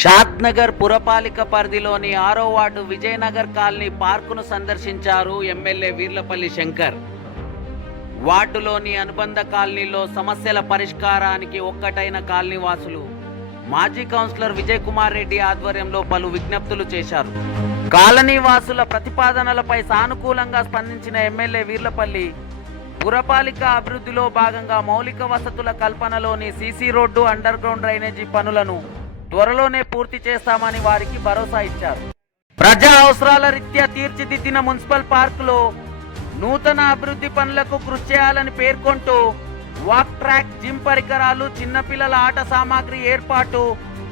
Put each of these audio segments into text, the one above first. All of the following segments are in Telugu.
షాద్నగర్ పురపాలిక పరిధిలోని ఆరో వార్డు విజయనగర్ కాలనీ పార్కును సందర్శించారు ఎమ్మెల్యే వీర్లపల్లి శంకర్. వార్డులోని అనుబంధ కాలనీలో సమస్యల పరిష్కారానికి ఒక్కటైన కాలనీ వాసులు మాజీ కౌన్సిలర్ విజయ్ కుమార్ రెడ్డి ఆధ్వర్యంలో పలు విజ్ఞప్తులు చేశారు. కాలనీ వాసుల ప్రతిపాదనలపై సానుకూలంగా స్పందించిన ఎమ్మెల్యే వీర్లపల్లి పురపాలిక అభివృద్ధిలో భాగంగా మౌలిక వసతుల కల్పనలోని CC road underground drainage పనులను త్వరలోనే పూర్తి చేస్తామని వారికి భరోసా ఇచ్చారు. ప్రజా అవసరాల రీత్యా తీర్చిదిద్దిన మున్సిపల్ పార్కులో నూతన అభివృద్ధి పనులకు కృషి చేయాలని పేర్కొంటూ వాక్ ట్రాక్ జిమ్ పరికరాలు చిన్నపిల్లల ఆట సామాగ్రి ఏర్పాటు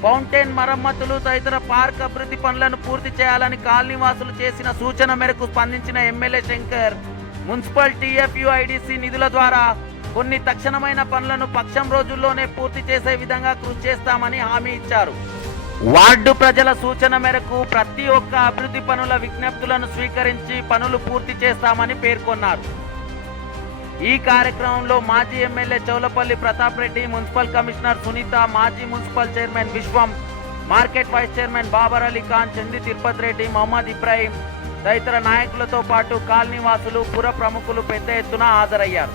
ఫౌంటైన్ మరమ్మతులు తదితర పార్క్ అభివృద్ధి పనులను పూర్తి చేయాలని కాలనీవాసులు చేసిన సూచన మేరకు స్పందించిన ఎమ్మెల్యే శంకర్ మున్సిపల్ టీఎఫ్యుఐడిసి నిధుల ద్వారా కొన్ని తక్షణమైన పనులను పక్షం రోజుల్లోనే పూర్తి చేసే విధంగా కృషి చేస్తామని హామీ ఇచ్చారు. వార్డు ప్రజల సూచన మేరకు ప్రతి ఒక్క అభివృద్ధి పనుల విజ్ఞప్తులను స్వీకరించి పనులు పూర్తి చేస్తామని పేర్కొన్నారు. ఈ కార్యక్రమంలో మాజీ MLA Chowlapalli Pratap Reddy municipal commissioner Sunitha మాజీ municipal chairman Vishwam market vice chairman Babar Ali Khan Chandi Tirupati Reddy Mohammed Ibrahim తదితర నాయకులతో పాటు కాలనీవాసులు పుర ప్రముఖులు పెద్ద ఎత్తున హాజరయ్యారు.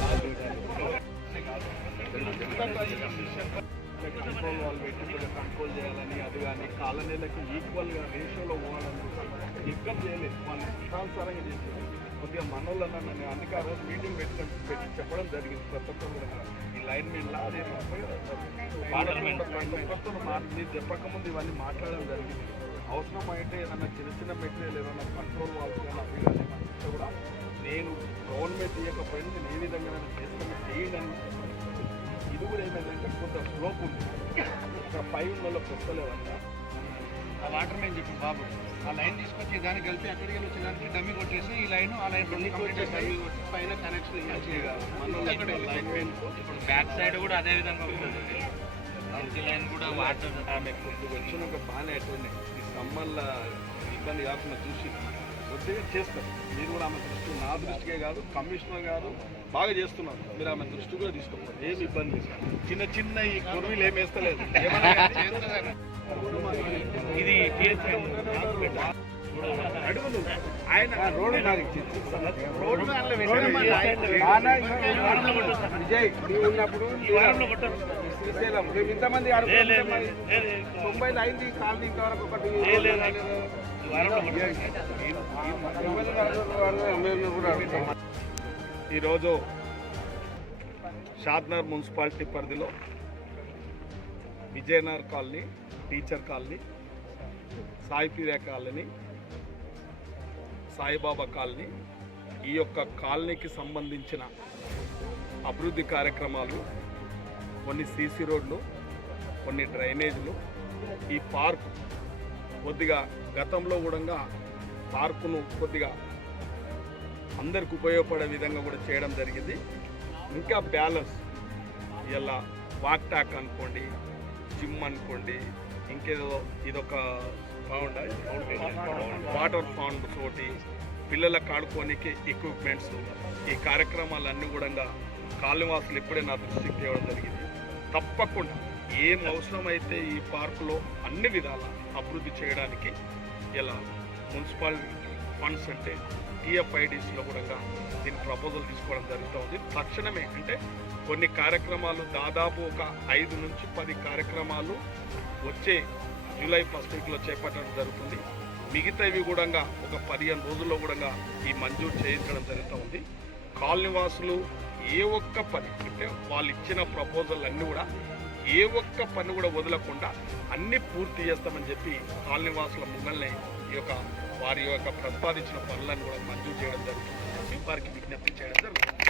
కంట్రోల్ వాళ్ళు పెట్టి కూడా కంట్రోల్ చేయాలని అది కానీ కాలనీలకు ఈక్వల్గా రేషియోలో పోవాలని ఎక్కడ చేయలేదు మన ఇష్టానుసారంగా చేసేది కొద్దిగా మనోళ్ళన్నా నేను అందుకే ఆ రోజు మీటింగ్ పెట్టి పెట్టి చెప్పడం జరిగింది ప్రతి ఒక్కరు కూడా ఈ లైన్ మీద అది మీరు చెప్పకముందు ఇవన్నీ మాట్లాడడం జరిగింది అవసరం అయితే ఏదన్నా చిన్న చిన్న మెటీరియల్ ఏదన్నా కంట్రోల్ వాళ్ళు కానీ అవి కానీ కూడా నేను గవర్నమెంట్ ఇవ్వకపోయినా నేను ఏ విధంగా చేస్తున్నా చేయండి అని ఇది కూడా ఏమైందంటే కొంత స్లోప్ ఉంది. ఇక్కడ పై ఉన్న వాళ్ళకి వస్తలేదంట ఆ వాటర్ లైన్ చెప్పి బాబు. ఆ లైన్ తీసుకొచ్చి దానికి కలిపి అక్కడికి వెళ్ళి వచ్చేదానికి డమ్మి కొట్టేసి ఈ లైన్ ఆ లైన్ రెండు కంప్లీట్ చేసి డమ్మి కొట్టి పైన కనెక్షన్ ఇవ్వాలి. లైన్ మెయిన్ ఇప్పుడు బ్యాక్ సైడ్ కూడా అదే విధంగా ఉంటుంది. లైన్ కూడా వాటర్ ఆమె కొద్దిగా వచ్చిన ఒక బాగానే అటున్నాయి ఈ సమ్మర్ల ఇబ్బంది కాకుండా చూసి. కొద్దిగా చేస్తారు. మీరు కూడా ఆమె దృష్టి నా దృష్టికే కాదు కమిషనర్ గారు బాగా చేస్తున్నారు. మీరు ఆమె దృష్టి కూడా తీసుకోవాలి. ఏమి ఇబ్బంది చిన్న చిన్న ఈ కొరువులు ఏమి వేస్తలేదు. ఇది TH ఆయన రోడ్డు నాకు విజయ్ ఉన్నప్పుడు శ్రీశైలం మేము ఇంతమంది ఆడుకుంటాం తొంభై అయింది కాలనీ ఇంతవరకు ఒకటి ఈరోజు షాద్నగర్ మున్సిపాలిటీ పరిధిలో Vijayanagar colony teacher colony Saipriya colony Saibaba colony ఈ యొక్క కాలనీకి సంబంధించిన అభివృద్ధి కార్యక్రమాలు కొన్ని సీసీ రోడ్లు కొన్ని డ్రైనేజీలు ఈ పార్క్ కొద్దిగా గతంలో కూడా పార్కును కొద్దిగా అందరికి ఉపయోగపడే విధంగా కూడా చేయడం జరిగింది. ఇంకా బ్యాలెన్స్ ఇలా వాక్ టాక్ అనుకోండి జిమ్ అనుకోండి ఇంకేదో ఇదొక వాటర్ ఫౌండ్ తోటి పిల్లలకు ఆడుకోనికి ఎక్విప్మెంట్స్ ఈ కార్యక్రమాలన్నీ కూడా కాలనివాసులు ఇప్పుడే నా దృష్టికి తేవడం జరిగింది. తప్పకుండా ఏం అవసరమైతే ఈ పార్కులో అన్ని విధాల అభివృద్ధి చేయడానికి ఇలా మున్సిపల్ ఫండ్స్ అంటే టీఎఫ్ఐడిస్లో కూడా దీని ప్రపోజల్ తీసుకోవడం జరుగుతుంది. తక్షణమే అంటే కొన్ని కార్యక్రమాలు దాదాపు ఒక ఐదు నుంచి పది కార్యక్రమాలు వచ్చే జూలై ఫస్ట్ వీక్లో చేపట్టడం జరుగుతుంది. మిగతావి కూడా ఒక పదిహేను రోజుల్లో కూడా ఈ మంజూరు చేయించడం జరుగుతూ ఉంది. కాలనివాసులు ఏ ఒక్క పని అంటే వాళ్ళు ఇచ్చిన ప్రపోజల్ అన్నీ కూడా ఏ ఒక్క పని కూడా వదలకుండా అన్ని పూర్తి చేస్తామని చెప్పి కాలనీవాసుల ముంగల్నే ఈ యొక్క వారి యొక్క ప్రతిపాదించిన పనులను కూడా మంజూరు చేయడం జరుగుతుంది. వారికి విజ్ఞప్తి చేయడం జరుగుతుంది.